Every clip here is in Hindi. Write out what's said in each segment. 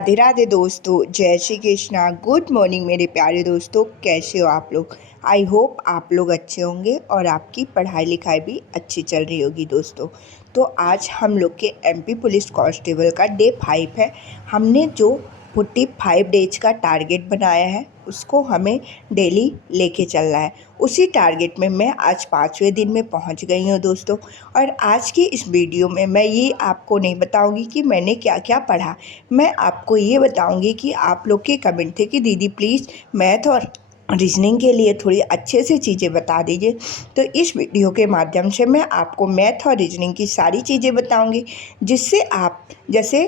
राधे राधे दोस्तों, जय श्री कृष्णा। गुड मॉर्निंग मेरे प्यारे दोस्तों, कैसे हो आप लोग। आई होप आप लोग अच्छे होंगे और आपकी पढ़ाई लिखाई भी अच्छी चल रही होगी दोस्तों। तो आज हम लोग के एमपी पुलिस कांस्टेबल का डे 5 है। हमने जो 45 डेज का टारगेट बनाया है उसको हमें डेली लेके चलना है। उसी टारगेट में मैं आज 5वें दिन में पहुंच गई हूं दोस्तों। और आज की इस वीडियो में मैं ये आपको नहीं बताऊंगी कि मैंने क्या क्या पढ़ा। मैं आपको ये बताऊंगी कि आप लोग के कमेंट थे कि दीदी प्लीज़ मैथ और रीजनिंग के लिए थोड़ी अच्छे से चीज़ें बता दीजिए। तो इस वीडियो के माध्यम से मैं आपको मैथ और रीजनिंग की सारी चीज़ें बताऊंगी, जिससे आप जैसे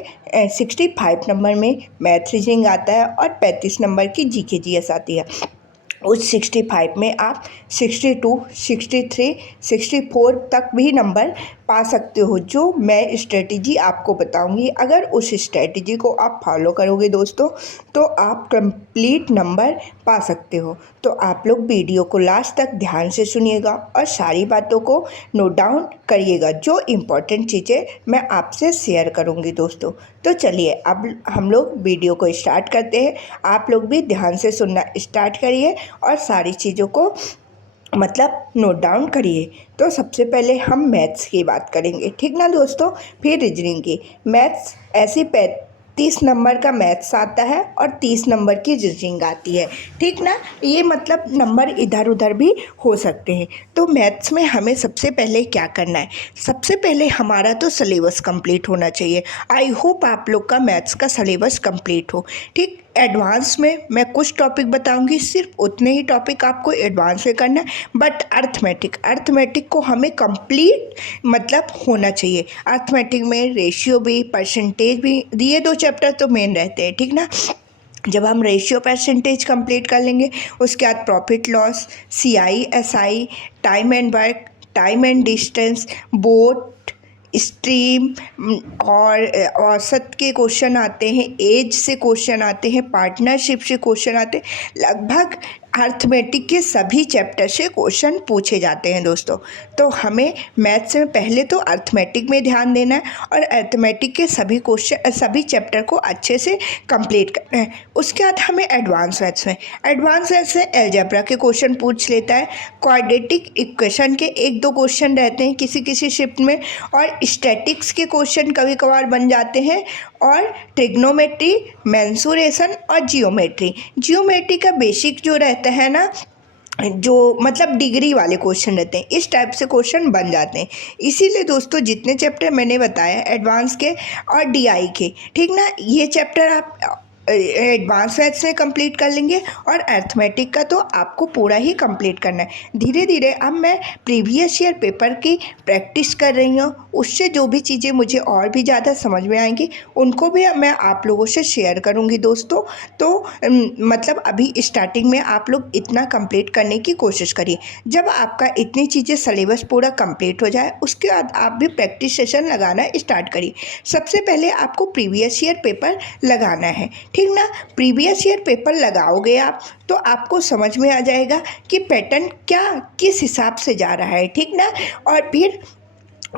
65 नंबर में मैथ रीजनिंग आता है और 35 नंबर की जीके जीएस आती है। उस 65 में आप 62, 63, 64 तक भी नंबर पा सकते हो, जो मैं स्ट्रेटजी आपको बताऊंगी। अगर उस स्ट्रेटजी को आप फॉलो करोगे दोस्तों तो आप कंप्लीट नंबर पा सकते हो। तो आप लोग वीडियो को लास्ट तक ध्यान से सुनिएगा और सारी बातों को नोट डाउन करिएगा, जो इम्पोर्टेंट चीज़ें मैं आपसे शेयर करूंगी दोस्तों। तो चलिए अब हम लोग वीडियो को स्टार्ट करते हैं। आप लोग भी ध्यान से सुनना स्टार्ट करिए और सारी चीज़ों को मतलब नोट डाउन करिए। तो सबसे पहले हम मैथ्स की बात करेंगे, ठीक ना दोस्तों, फिर रीजनिंग की। मैथ्स ऐसी 35 नंबर का मैथ्स आता है और 30 नंबर की रीजनिंग आती है, ठीक ना। ये मतलब नंबर इधर उधर भी हो सकते हैं। तो मैथ्स में हमें सबसे पहले क्या करना है, सबसे पहले हमारा तो सिलेबस कंप्लीट होना चाहिए। आई होप आप लोग का मैथ्स का सिलेबस कंप्लीट हो, ठीक। एडवांस में मैं कुछ टॉपिक बताऊंगी, सिर्फ उतने ही टॉपिक आपको एडवांस में करना है। बट अर्थमेटिक को हमें कंप्लीट मतलब होना चाहिए। अर्थमेटिक में रेशियो भी, परसेंटेज भी, ये दो चैप्टर तो मेन रहते हैं, ठीक ना। जब हम रेशियो परसेंटेज कंप्लीट कर लेंगे उसके बाद profit loss, CI SI, time and work, time and distance, boat, stream और औसत के क्वेश्चन आते हैं, एज से क्वेश्चन आते हैं, पार्टनरशिप से क्वेश्चन आते हैं। लगभग अर्थमेटिक के सभी चैप्टर से क्वेश्चन पूछे जाते हैं दोस्तों। तो हमें मैथ्स में पहले तो अर्थमेटिक में ध्यान देना है और अर्थमेटिक के सभी क्वेश्चन सभी चैप्टर को अच्छे से कंप्लीट करना है। उसके बाद हमें एडवांस मैथ्स में अलजेब्रा के क्वेश्चन पूछ लेता है, क्वाड्रेटिक इक्वेशन के एक दो क्वेश्चन रहते हैं किसी किसी शिफ्ट में, और स्टैटिक्स के क्वेश्चन कभी कभार बन जाते हैं, और ट्रिग्नोमेट्री, मेंसुरेशन और जियोमेट्री का बेसिक जो रहता है ना, जो मतलब डिग्री वाले क्वेश्चन रहते हैं, इस टाइप से क्वेश्चन बन जाते हैं। इसीलिए दोस्तों जितने चैप्टर मैंने बताया एडवांस के और डीआई के, ठीक ना, ये चैप्टर आप एडवांस मैथ्स में कंप्लीट कर लेंगे और अर्थमेटिक का तो आपको पूरा ही कंप्लीट करना है। धीरे धीरे अब मैं प्रीवियस ईयर पेपर की प्रैक्टिस कर रही हूँ, उससे जो भी चीज़ें मुझे और भी ज़्यादा समझ में आएंगी उनको भी मैं आप लोगों से शेयर करूँगी दोस्तों। तो मतलब अभी स्टार्टिंग में आप लोग इतना कंप्लीट करने की कोशिश करिए। जब आपका इतनी चीज़ें सिलेबस पूरा कंप्लीट हो जाए उसके बाद आप भी प्रैक्टिस सेशन लगाना स्टार्ट करिए। सबसे पहले आपको प्रीवियस ईयर पेपर लगाना है, ठीक ना। प्रीवियस ईयर पेपर लगाओगे आप तो आपको समझ में आ जाएगा कि पैटर्न क्या किस हिसाब से जा रहा है, ठीक ना। और फिर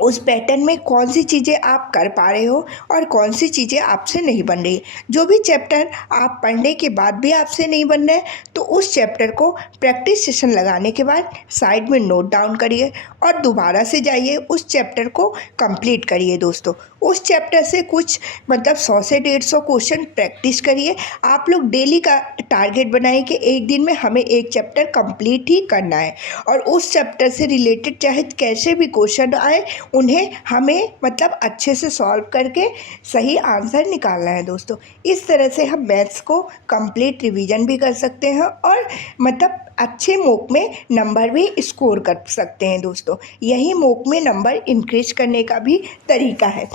उस पैटर्न में कौन सी चीज़ें आप कर पा रहे हो और कौन सी चीज़ें आपसे नहीं बन रही। जो भी चैप्टर आप पढ़ने के बाद भी आपसे नहीं बन रहे तो उस चैप्टर को प्रैक्टिस सेशन लगाने के बाद साइड में नोट डाउन करिए और दोबारा से जाइए उस चैप्टर को कंप्लीट करिए दोस्तों। उस चैप्टर से कुछ मतलब 100 से 150 क्वेश्चन प्रैक्टिस करिए। आप लोग डेली का टारगेट बनाइए कि एक दिन में हमें एक चैप्टर कंप्लीट ही करना है, और उस चैप्टर से रिलेटेड चाहे कैसे भी क्वेश्चन आए उन्हें हमें मतलब अच्छे से सॉल्व करके सही आंसर निकालना है दोस्तों। इस तरह से हम मैथ्स को कंप्लीट रिवीजन भी कर सकते हैं और मतलब अच्छे मॉक में नंबर भी स्कोर कर सकते हैं दोस्तों। यही मॉक में नंबर इंक्रीज करने का भी तरीका है।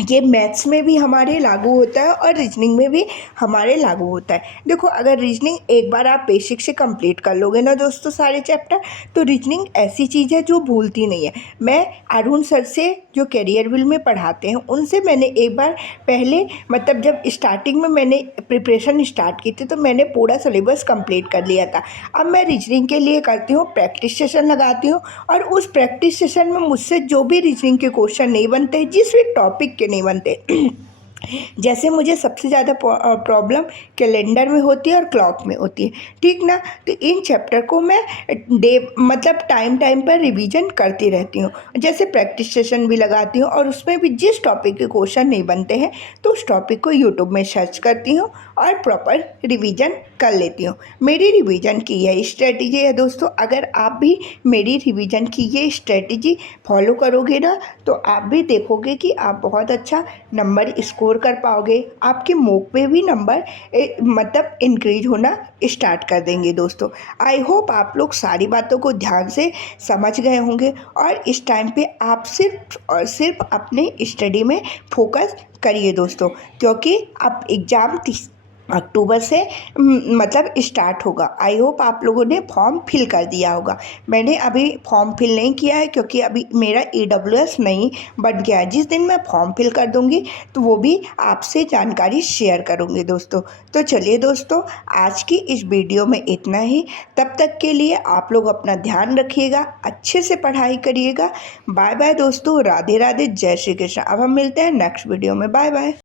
ये मैथ्स में भी हमारे लागू होता है और रीजनिंग में भी हमारे लागू होता है। देखो अगर रीजनिंग एक बार आप बेसिक से कंप्लीट कर लोगे ना दोस्तों सारे चैप्टर, तो रीजनिंग ऐसी चीज़ है जो भूलती नहीं है। मैं अरुण सर से जो कैरियर विल में पढ़ाते हैं उनसे मैंने एक बार पहले मतलब जब स्टार्टिंग में मैंने प्रिपरेशन स्टार्ट की थी तो मैंने पूरा सिलेबस कंप्लीट कर लिया था। अब मैं रीजनिंग के लिए करती हूँ, प्रैक्टिस सेशन लगाती हूँ, और उस प्रैक्टिस सेशन में मुझसे जो भी रीजनिंग के क्वेश्चन नहीं बनते, जिस भी टॉपिक के नहीं बनते जैसे मुझे सबसे ज़्यादा प्रॉब्लम कैलेंडर में होती है और क्लॉक में होती है, ठीक ना। तो इन चैप्टर को मैं डे मतलब टाइम टाइम पर रिवीजन करती रहती हूँ, जैसे प्रैक्टिस सेशन भी लगाती हूँ, और उसमें भी जिस टॉपिक के क्वेश्चन नहीं बनते हैं तो उस टॉपिक को यूट्यूब में सर्च करती हूँ और प्रॉपर रिवीजन कर लेती हूँ। मेरी रिवीजन की यही स्ट्रेटजी है दोस्तों। अगर आप भी मेरी रिवीजन की ये स्ट्रेटजी फॉलो करोगे ना, तो आप भी देखोगे कि आप बहुत अच्छा नंबर स्कोर कर पाओगे। आपके मॉक पे भी नंबर मतलब इंक्रीज होना स्टार्ट कर देंगे दोस्तों। आई होप आप लोग सारी बातों को ध्यान से समझ गए होंगे, और इस टाइम पे आप सिर्फ और सिर्फ अपने स्टडी में फोकस करिए दोस्तों, क्योंकि अब एग्ज़ाम अक्टूबर से मतलब स्टार्ट होगा। आई होप आप लोगों ने फॉर्म फिल कर दिया होगा। मैंने अभी फॉर्म फिल नहीं किया है, क्योंकि अभी मेरा EWS नहीं बन गया है। जिस दिन मैं फॉर्म फिल कर दूंगी तो वो भी आपसे जानकारी शेयर करूंगी दोस्तों। तो चलिए दोस्तों, आज की इस वीडियो में इतना ही। तब तक के लिए आप लोग अपना ध्यान रखिएगा, अच्छे से पढ़ाई करिएगा। बाय बाय दोस्तों, राधे राधे, जय श्री कृष्ण। अब हम मिलते हैं नेक्स्ट वीडियो में। Bye bye.